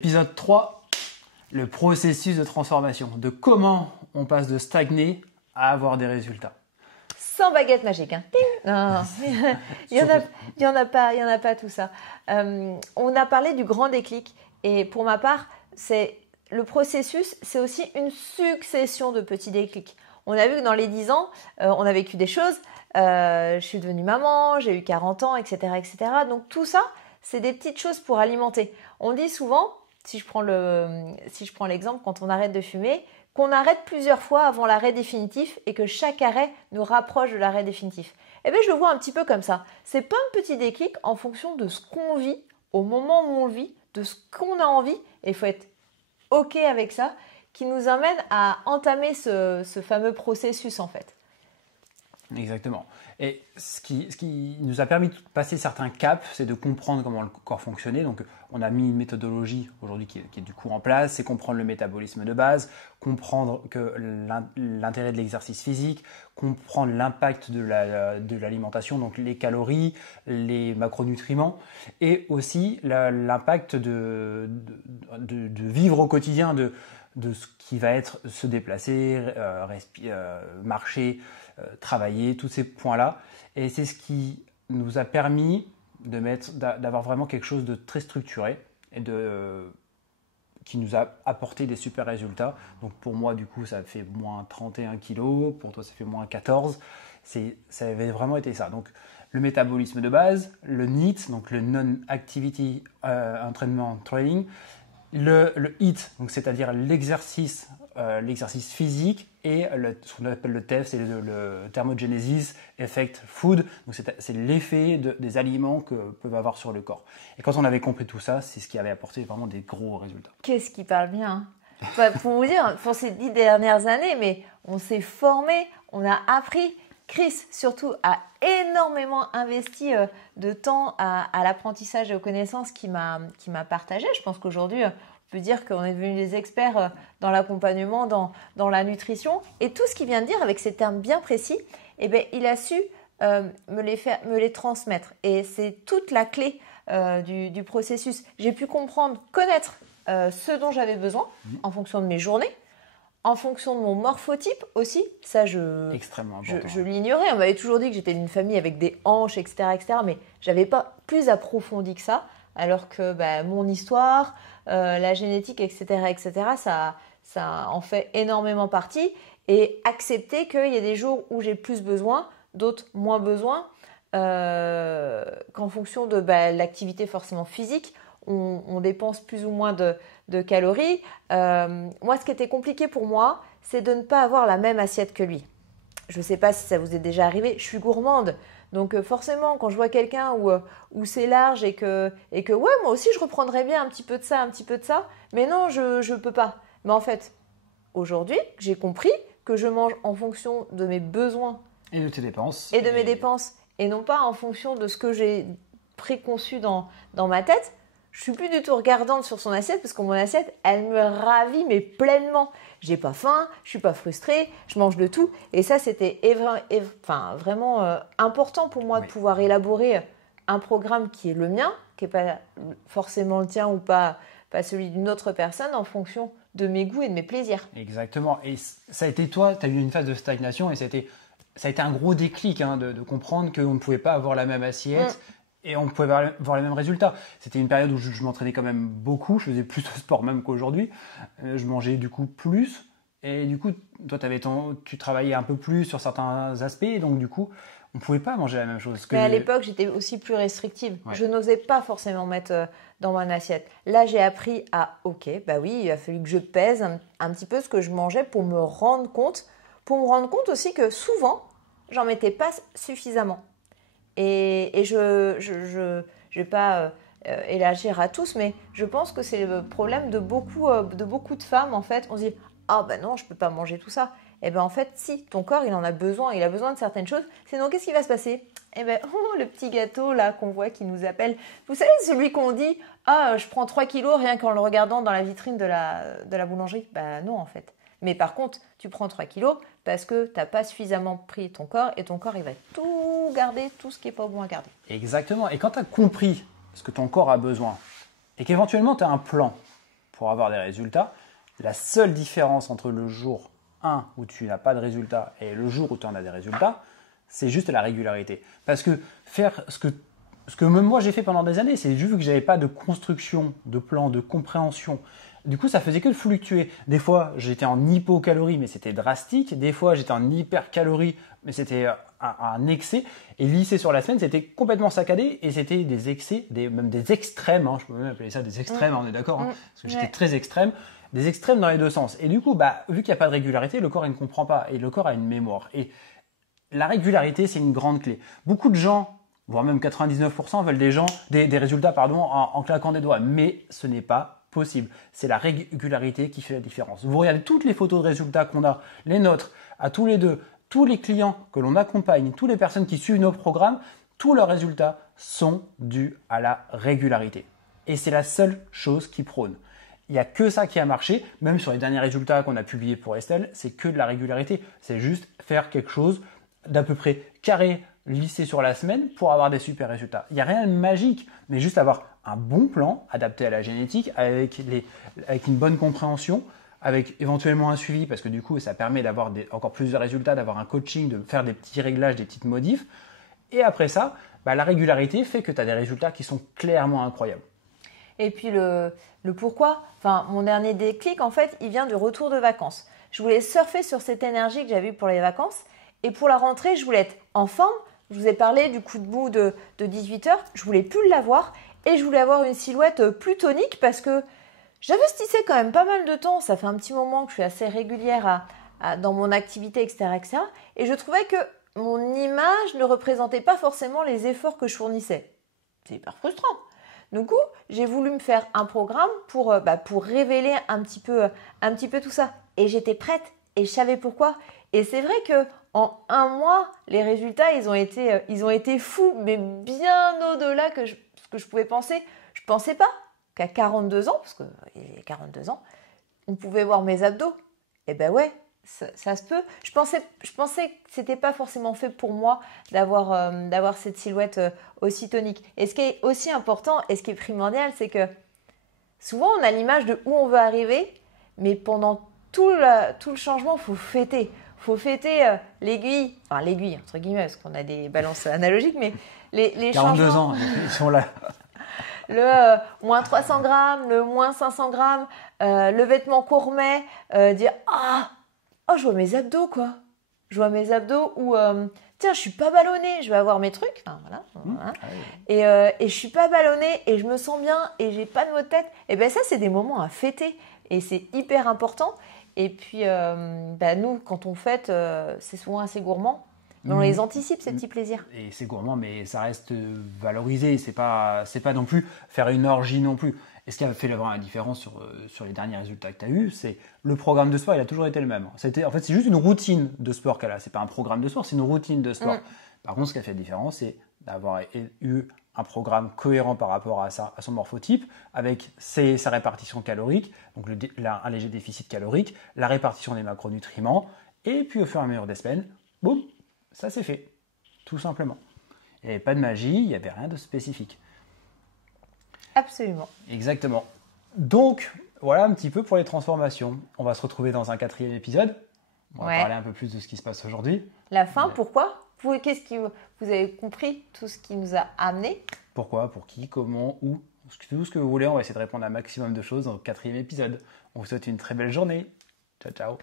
Épisode 3, le processus de transformation, de comment on passe de stagner à avoir des résultats. Sans baguette magique, hein. Non, il y en a pas tout ça. On a parlé du grand déclic et pour ma part, le processus, c'est aussi une succession de petits déclics. On a vu que dans les 10 ans, on a vécu des choses. Je suis devenue maman, j'ai eu 40 ans, etc., etc. Donc tout ça, c'est des petites choses pour alimenter. On dit souvent, si je prends l'exemple, quand on arrête de fumer, qu'on arrête plusieurs fois avant l'arrêt définitif et que chaque arrêt nous rapproche de l'arrêt définitif. Eh bien, je le vois un petit peu comme ça. C'est pas un petit déclic en fonction de ce qu'on vit, au moment où on le vit, de ce qu'on a envie, et il faut être OK avec ça, qui nous amène à entamer ce fameux processus en fait. Exactement. Et ce qui nous a permis de passer certains caps, c'est de comprendre comment le corps fonctionnait. Donc, on a mis une méthodologie aujourd'hui qui est du coup en place, c'est comprendre le métabolisme de base, comprendre que l'intérêt de l'exercice physique, comprendre l'impact de l'alimentation, donc les calories, les macronutriments, et aussi l'impact de vivre au quotidien de ce qui va être se déplacer, marcher, travailler, tous ces points-là. Et c'est ce qui nous a permis d'avoir vraiment quelque chose de très structuré et qui nous a apporté des super résultats. Donc pour moi, du coup, ça fait moins 31 kilos. Pour toi, ça fait moins 14. Ça avait vraiment été ça. Donc le métabolisme de base, le NEAT, donc le Non-Activity Entrainment Training, le HIIT, donc c'est-à-dire l'exercice physique, et ce qu'on appelle le TEF, c'est le Thermogenesis Effect Food, donc c'est l'effet des aliments que peuvent avoir sur le corps. Et quand on avait compris tout ça, c'est ce qui avait apporté vraiment des gros résultats. Qu'est-ce qui parle bien, hein. Pour vous dire, pour ces 10 dernières années, mais on s'est formé, on a appris. Chris, surtout, a énormément investi de temps à l'apprentissage et aux connaissances qu'il m'a partagé. Je pense qu'aujourd'hui, on peut dire qu'on est devenus des experts dans l'accompagnement, dans la nutrition. Et tout ce qu'il vient de dire avec ces termes bien précis, eh bien, il a su me les transmettre. Et c'est toute la clé du processus. J'ai pu connaître ce dont j'avais besoin en fonction de mes journées. En fonction de mon morphotype aussi, ça je l'ignorais. On m'avait toujours dit que j'étais d'une famille avec des hanches, etc., etc. Mais je n'avais pas plus approfondi que ça. Alors que mon histoire, la génétique, etc., etc., ça en fait énormément partie. Et accepter qu'il y a des jours où j'ai plus besoin, d'autres moins besoin, qu'en fonction de l'activité forcément physique, on dépense plus ou moins de calories. Moi, ce qui était compliqué pour moi, c'est de ne pas avoir la même assiette que lui. Je ne sais pas si ça vous est déjà arrivé, je suis gourmande. Donc forcément, quand je vois quelqu'un où c'est large et que ouais, moi aussi je reprendrais bien un petit peu de ça, mais non, je ne peux pas. Mais en fait, aujourd'hui, j'ai compris que je mange en fonction de mes besoins. Et de tes dépenses. Et de mes dépenses. Et non pas en fonction de ce que j'ai préconçu dans ma tête. Je suis plus du tout regardante sur son assiette parce que mon assiette, elle me ravit mais pleinement. J'ai pas faim, je suis pas frustrée, je mange de tout. Et ça, c'était vraiment important pour moi de pouvoir élaborer un programme qui est le mien, qui n'est pas forcément le tien ou pas celui d'une autre personne en fonction de mes goûts et de mes plaisirs. Exactement. Et ça a été toi, tu as eu une phase de stagnation et ça a été un gros déclic de comprendre qu'on ne pouvait pas avoir la même assiette. Et on pouvait voir les mêmes résultats. C'était une période où je m'entraînais quand même beaucoup. Je faisais plus de sport même qu'aujourd'hui. Je mangeais du coup plus. Et du coup, toi, tu travaillais un peu plus sur certains aspects. Et donc, du coup, on ne pouvait pas manger la même chose. Mais à l'époque, j'étais aussi plus restrictive. Ouais. Je n'osais pas forcément mettre dans mon assiette. Là, j'ai appris à, ok, il a fallu que je pèse un petit peu ce que je mangeais pour me rendre compte. Pour me rendre compte aussi que souvent, j'en mettais pas suffisamment. Et je vais pas élargir à tous, mais je pense que c'est le problème de beaucoup de femmes, en fait. On se dit « Ah non, je ne peux pas manger tout ça ». Et en fait, si, ton corps, il en a besoin, il a besoin de certaines choses. Sinon, qu'est-ce qui va se passer ? Le petit gâteau là qu'on voit qui nous appelle. Vous savez, celui qu'on dit « Ah, je prends 3 kilos rien qu'en le regardant dans la vitrine de la boulangerie ». Non, en fait. Mais par contre, tu prends 3 kilos parce que tu n'as pas suffisamment pris ton corps et ton corps, il va tout garder, tout ce qui n'est pas bon à garder. Exactement. Et quand tu as compris ce que ton corps a besoin et qu'éventuellement tu as un plan, pour avoir des résultats. La seule différence entre le jour 1 où tu n'as pas de résultats et le jour où tu en as des résultats, c'est juste la régularité. Parce que faire ce que même moi j'ai fait pendant des années, c'est juste que j'avais pas de construction, de plan, de compréhension. Du coup, ça faisait que de fluctuer. Des fois, j'étais en hypocalorie, mais c'était drastique. Des fois, j'étais en hypercalorie, mais c'était un excès. Et lycée sur la semaine, c'était complètement saccadé et c'était des excès, même des extrêmes. Hein. Je peux même appeler ça des extrêmes, on est d'accord, hein, parce que j'étais très extrême. Des extrêmes dans les deux sens. Et du coup, vu qu'il n'y a pas de régularité, le corps il ne comprend pas. Et le corps a une mémoire. Et la régularité, c'est une grande clé. Beaucoup de gens, voire même 99% veulent des résultats en claquant des doigts. Mais ce n'est pas possible. C'est la régularité qui fait la différence. Vous regardez toutes les photos de résultats qu'on a, les nôtres, à tous les deux, tous les clients que l'on accompagne, toutes les personnes qui suivent nos programmes, tous leurs résultats sont dus à la régularité. Et c'est la seule chose qui prône. Il n'y a que ça qui a marché, même sur les derniers résultats qu'on a publiés pour Estelle, c'est que de la régularité. C'est juste faire quelque chose d'à peu près carré, lissé sur la semaine pour avoir des super résultats. Il n'y a rien de magique, mais juste avoir un bon plan adapté à la génétique, avec une bonne compréhension, avec éventuellement un suivi, parce que du coup, ça permet d'avoir encore plus de résultats, d'avoir un coaching, de faire des petits réglages, des petites modifs. Et après ça, la régularité fait que tu as des résultats qui sont clairement incroyables. Et puis le pourquoi, mon dernier déclic, en fait, il vient du retour de vacances. Je voulais surfer sur cette énergie que j'avais eue pour les vacances. Et pour la rentrée, je voulais être en forme. Je vous ai parlé du coup de mou de 18 heures. Je voulais plus l'avoir. Et je voulais avoir une silhouette plus tonique parce que j'investissais quand même pas mal de temps. Ça fait un petit moment que je suis assez régulière dans mon activité, etc., etc. Et je trouvais que mon image ne représentait pas forcément les efforts que je fournissais. C'est hyper frustrant. Du coup, j'ai voulu me faire un programme pour révéler un petit peu tout ça. Et j'étais prête et je savais pourquoi. Et c'est vrai qu'en un mois, les résultats, ils ont été fous, mais bien au-delà que ce que je pouvais penser. Je ne pensais pas qu'à 42 ans, parce qu'il y a 42 ans, on pouvait voir mes abdos. Eh ben ouais, ça se peut. Je pensais que ce n'était pas forcément fait pour moi d'avoir cette silhouette aussi tonique. Et ce qui est aussi important et ce qui est primordial, c'est que souvent on a l'image de où on veut arriver, mais pendant tout le changement, il faut fêter. Il faut fêter l'aiguille, entre guillemets, parce qu'on a des balances analogiques, mais les 42 changements. ans, ils sont là. Le moins 300 grammes, le moins 500 grammes, le vêtement qu'on remet, dire « Ah, je vois mes abdos, quoi. Je vois mes abdos ou tiens, je suis pas ballonnée, je vais avoir mes trucs. » Enfin, voilà. Et je suis pas ballonnée et je me sens bien et j'ai pas de maux de tête. Et bien ça, c'est des moments à fêter et c'est hyper important. Et puis, nous, quand on fête, c'est souvent assez gourmand. Mais on les anticipe, ces petits plaisirs. Et c'est gourmand, mais ça reste valorisé. C'est pas non plus faire une orgie non plus. Et ce qui a fait vraiment la différence sur les derniers résultats que tu as eus, c'est le programme de sport, il a toujours été le même. En fait, c'est juste une routine de sport qu'elle a. C'est pas un programme de sport, c'est une routine de sport. Par contre, ce qui a fait la différence, c'est d'avoir eu un programme cohérent par rapport à son morphotype, avec sa répartition calorique, donc un léger déficit calorique, la répartition des macronutriments, et puis au fur et à mesure des semaines, boum, ça c'est fait, tout simplement. Il n'y avait pas de magie, il n'y avait rien de spécifique. Absolument. Exactement. Donc, voilà un petit peu pour les transformations. On va se retrouver dans un 4e épisode. On va parler un peu plus de ce qui se passe aujourd'hui. La fin, pourquoi ? Vous avez compris tout ce qui nous a amené ? Pourquoi, pour qui, comment, où, tout ce que vous voulez. On va essayer de répondre à un maximum de choses dans le 4e épisode. On vous souhaite une très belle journée. Ciao, ciao.